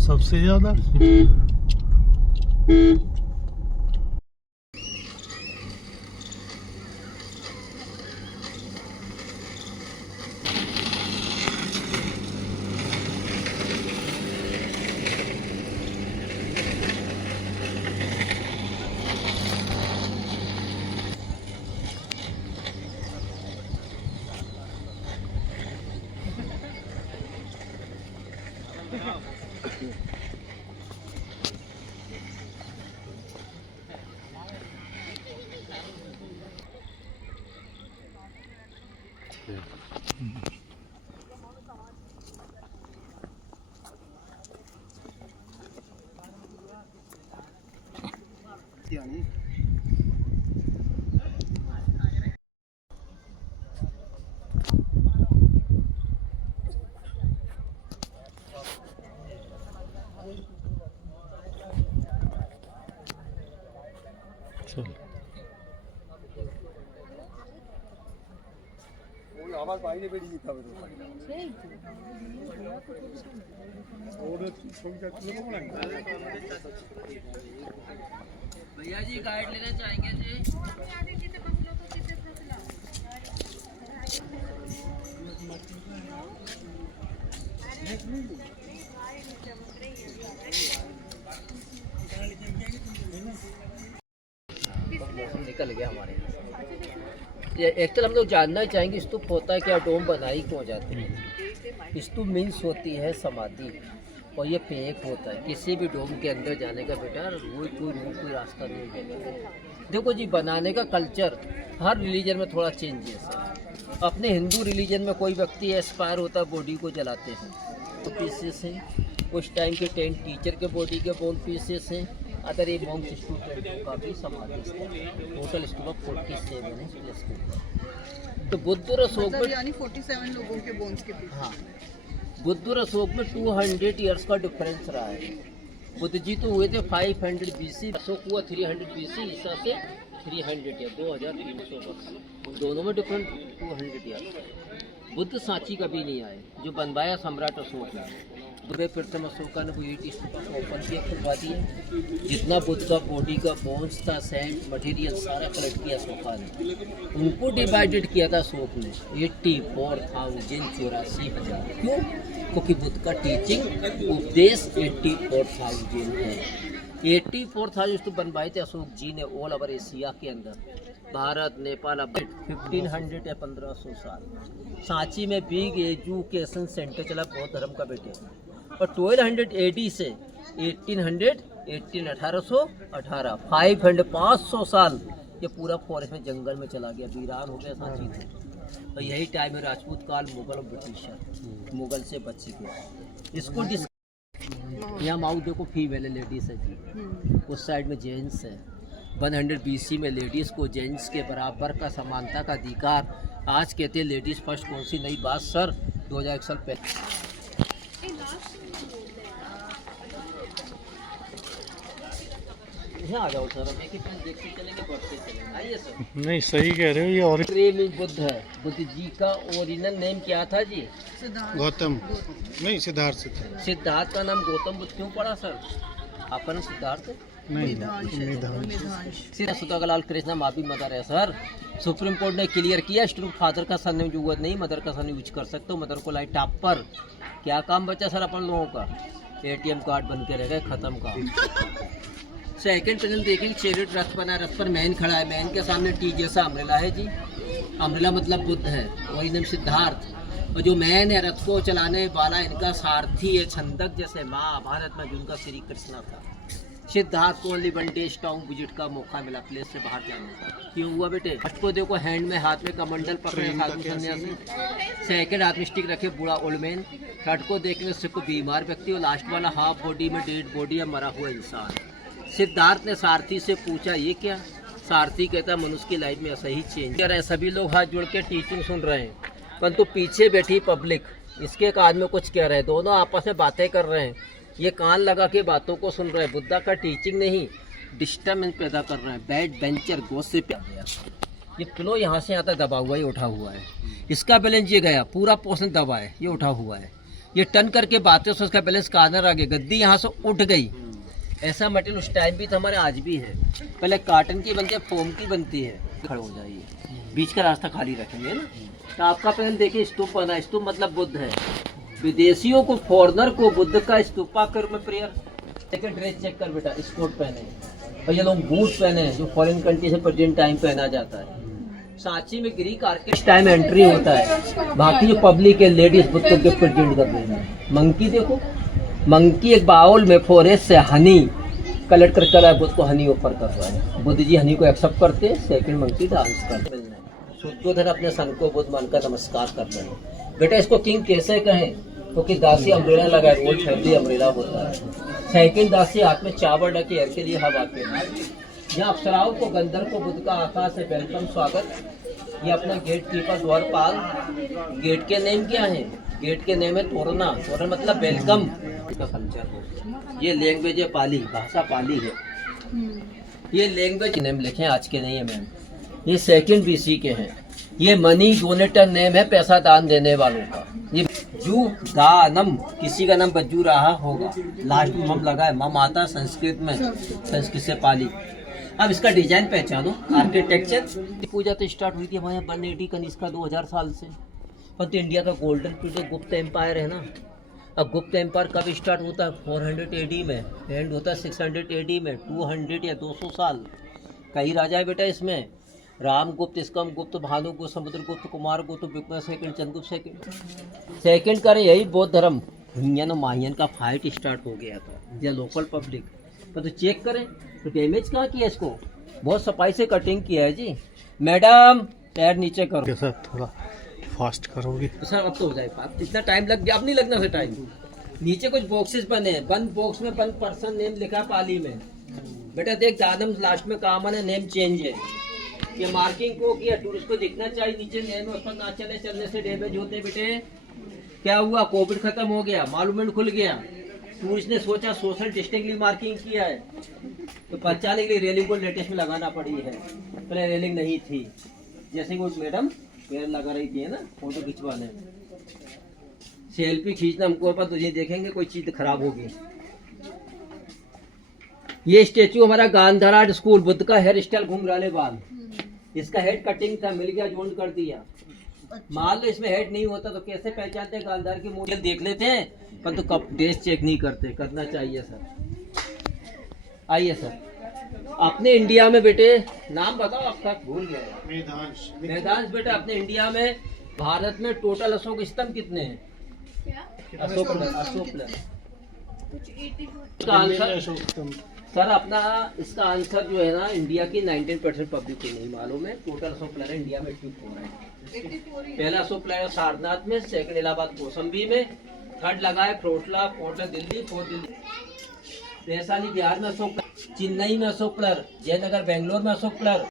सबसे ज्यादा। আবার বাইরে বেরিয়ে যেতে হবে তো। भैया जी गाइड लेना चाहेंगे जी। निकल गया हमारे यहाँ। एक्चुअल हम लोग जानना चाहेंगे स्तूप होता है क्या, डोम बनाई क्यों जाती है। स्तूप मीन्स होती है समाधि, और ये पेक होता है। किसी भी डोम के अंदर जाने का बेटा कोई रास्ता नहीं है। देखो जी, बनाने का कल्चर हर रिलीजन में थोड़ा चेंजेस है। अपने हिंदू रिलीजन में कोई व्यक्ति एक्सपायर होता है, बॉडी को जलाते हैं तो पीसेस हैं। उस टाइम के 10 टीचर के बॉडी के बोन पीसेस हैं। अदर ये मॉन्क स्टूडेंट का भी समाधि टोटल स्टूडेंट 47 है प्लस के। तो बुद्ध और अशोक में यानी 47 लोगों के बोन्स के पीछे। हाँ, बुद्ध और अशोक में 200 ईयर्स का डिफरेंस रहा है। बुद्ध जी तो हुए थे 500 BC, अशोक हुआ 300 BC, ईसा से 300 या 2300 वर्ष। दोनों में डिफरेंस 200 ईयर्स। बुद्ध सांची कभी नहीं आए, जो बनवाया सम्राट अशोक है। प्रथम अशोका ने वो 80 स्तूप ओपन किया, खुलवा दिए। जितना बुद्ध का बॉडी का बोन्स था, सैंड मटेरियल सारा कलेक्ट किया अशोका ने। उनको डिवाइडेड किया था अशोक ने 84,000 क्यों? क्योंकि बुद्ध का टीचिंग उपदेश 84,000 है। 84,000 स्तूप बनवाए थे अशोक जी ने ऑल ओवर एशिया के अंदर। भारत, नेपाल, 1500 या 1500 साल। सांची में बिग एजुकेशन सेंटर चला बौद्ध धर्म का बेटे। और 1200 AD से 1818 500 साल ये पूरा फॉरेस्ट में जंगल में चला गया, वीरान हो गया सांची थे। और यही टाइम है राजपूत काल, मुगल और ब्रिटिशर। मुगल से बच गया। इसको यहाँ माउथ देखो, फीमेल है, लेडीज है जी। उस साइड में जेंट्स है। 100 BC में लेडीज़ को जेंट्स के बराबर का समानता का अधिकार। आज कहते हैं लेडीज़ फर्स्ट। कौन सी नई बात सर? 2001 साल पहले। यहाँ आ जाओ सर, हम एक एक देखते चलेंगे, बढ़ते चलेंगे। आइए सर। नहीं, सही कह रहे हो। ये और बुद्ध है। बुद्ध जी का ओरिजिनल नेम क्या था जी? गौतम नहीं, सिद्धार्थ। सिद्धार्थ का नाम गौतम बुद्ध क्यों पड़ा सर? आपका नाम सिद्धार्थ नहीं, सुधाकरलाल कृष्णा माफी मदर है सर। सुप्रीम कोर्ट ने क्लियर किया, स्ट्रूप फादर का सरनेम जरूरत नहीं, मदर का सरनेम यूज कर सकते हो। मदर को लाई टॉप पर। क्या काम बचा सर अपन लोगों का? ATM कार्ड बन के रह गए, खत्म काम। सेकंड पैनल देखेंगे, चैरियट रथ बना, रथ पर मैन खड़ा है। मैन के सामने टी जैसा अम्ब्रेला है जी। अम्ब्रेला मतलब बुद्ध है, वही नाम सिद्धार्थ। और जो मैन है रथ को चलाने वाला, इनका सारथी है छंदक, जैसे महाभारत में जिनका श्री कृष्णा था। सिद्धार्थ को ओनली 1 डे स्ट्रॉन्ग विजिट का मौका मिला प्लेस से बाहर जाने का। क्यों हुआ बेटे? फर्स्ट को देखो, हैंड में हाथ में कमंडल पकड़े साधु सन्यासी। सेकंड हाथ में स्टिक रखे बूढ़ा ओल्ड मैन। थर्ड को देखने से को बीमार व्यक्ति, और लास्ट वाला हाफ बॉडी में डेड बॉडी या मरा हुआ इंसान। सिद्धार्थ ने सारथी से पूछा ये क्या? सारथी कहता मनुष्य की लाइफ में ऐसा ही चेंज कर रहे हैं। सभी लोग हाथ जोड़ के टीचिंग सुन रहे हैं, परंतु पीछे बैठी पब्लिक इसके कान में कुछ कह रहे हैं। दोनों आपस में बातें कर रहे हैं, ये कान लगा के बातों को सुन रहे हैं। बुद्धा का टीचिंग नहीं, डिस्टर्बेंस पैदा कर रहे हैं। Bad venture gossip. ये पिलो यहाँ से यहाँ तक दबा हुआ है, ये उठा हुआ है। इसका बैलेंस ये गया, पूरा पोर्शन दबा है, ये उठा हुआ है। ये टर्न करके बातें से उसका बैलेंस कार्नर आ गया, गद्दी यहाँ से उठ गई। ऐसा मटेरियल उस टाइम भी था, हमारे आज भी है। पहले कॉटन की बनती है, फोम की बनती है। खड़े हो जाइए, बीच का रास्ता खाली रखेंगे ना। तो आपका पहले देखिए स्तूप बना, स्तूप मतलब बुद्ध है। विदेशियों को, फॉरनर को बुद्ध का स्तूपा कर में प्रेयर। लेकिन ड्रेस चेक कर बेटा, स्पोर्ट पहने और ये लोग बूट पहने हैं जो फॉरेन कंट्री से प्रेजेंट टाइम पहना जाता है। सांची में ग्रीक आर्किटेक्ट टाइम एंट्री होता है। बाकी जो पब्लिक है, लेडीज बुद्ध को गिफ्ट प्रेजेंट कर रहे हैं। मंकी देखो, मंकी एक बाउल में फॉरेस्ट से हनी कलेक्ट कर कर बुद्ध को हनी ऑफर कर रहा है। बुद्ध जी हनी को एक्सेप्ट करते हैं, सेकंड मंकी डांस करते हैं। शुद्धोधन अपने सन को बुद्ध मानकर नमस्कार करते हैं। बेटा इसको किंग कैसे कहें, क्योंकि दासी अम्ब्रेला लगा, रोल फैमिली अम्ब्रेला होता है। सेकंड दासी हाथ में चावल रखे एयर के लिए हवा के लिए। यहाँ अप्सराओं को, गंधर्व को बुद्ध का आकाश से वेलकम स्वागत। ये अपना गेट कीपर द्वारपाल। गेट के नेम क्या है? गेट के नेम है तोरना। तोरना मतलब वेलकम। इसका कल्चर हो, ये लैंग्वेज है पाली, भाषा पाली है। ये लैंग्वेज नेम लिखे, आज के नहीं है मैम, ये सेकंड बीसी के हैं। ये मनी डोनेटर नेम है, पैसा दान देने वालों का। ये जू दानम, किसी का नाम बज्जू रहा होगा, लास्ट में मम लगा है। मम आता संस्कृत में, संस्कृत से पाली। अब इसका डिजाइन पहचानो, आर्किटेक्चर। पूजा तो स्टार्ट हुई थी हमारे यहाँ 180 कनिष्का 2000 साल से। पर तो इंडिया का गोल्डन पीरियड गुप्त एम्पायर है ना। अब गुप्त एम्पायर कब स्टार्ट होता है? 400 AD में, एंड होता है 600 AD में। 200 या 200 साल। कई राजा है बेटा इसमें, रामगुप्त, स्कम गुप्त, भानुगुप्त, समुद्रगुप्त, कुमार गुप्त, विक्रम सेकंड, चंद्रगुप्त सेकंड करें। यही बौद्ध धर्म हिंयन और माहियन का फाइट स्टार्ट हो गया था, या लोकल पब्लिक। पर तो चेक करें तो डैमेज कहाँ किया इसको, बहुत सफाई से कटिंग किया है जी। मैडम पैर नीचे करो सर, थोड़ा फास्ट करोगे सर, अब तो हो जाए बात। इतना टाइम लग गया, अब नहीं लगना सर टाइम। नीचे कुछ बॉक्सेस बने हैं, बंद बॉक्स में बंद पर्सन नेम लिखा पाली में। बेटा देख, दादम लास्ट में काम है, नेम चेंज है। ये मार्किंग को किया, टूरिस्ट को दिखना चाहिए नीचे नेम, उस पर ना चले, चलने से डैमेज होते बेटे। क्या हुआ? कोविड खत्म हो गया, मालूमेंट खुल गया। टूरिस्ट ने सोचा सोशल डिस्टेंसली मार्किंग किया है, तो बचाने के लिए रेलिंग को लेटेस्ट में लगाना पड़ी है। पहले रेलिंग नहीं थी। जैसे वो मैडम पेड़ लगा रही थी ना, फोटो खिंचवाने, सेल्फी खींचना हमको, पर तुझे देखेंगे कोई चीज खराब होगी। ये स्टेचू हमारा गांधार आर्ट स्कूल, बुद्ध का हेयर स्टाइल घुंघराले बाल। इसका हेड कटिंग था, मिल गया, जोड़ कर दिया। मान लो इसमें हेड नहीं होता तो कैसे पहचानते? गांधार की मूर्ति देख लेते हैं, पर तो कब ड्रेस चेक नहीं करते, करना चाहिए सर। आइए सर, अपने इंडिया में बेटे नाम बताओ आपका, भूल गया। वेदांश बेटा, अपने इंडिया में, भारत में टोटल अशोक स्तंभ कितने हैं? अशोक इसका आंसर सर, अपना इसका आंसर जो है ना, इंडिया की 19% पब्लिक को नहीं मालूम है। टोटल अशोक प्लान इंडिया में 84 है। पहला अशोक प्लान सारनाथ में, सेकंड इलाहाबाद कौसम्बी में, थर्ड लगा है फ्रोटला, फोर्थ दिल्ली, फोर्थ दिल्ली, वैशाली बिहार में अशोक, चेन्नई में अशोक प्लर, जयनगर बेंगलोर में अशोक प्लर,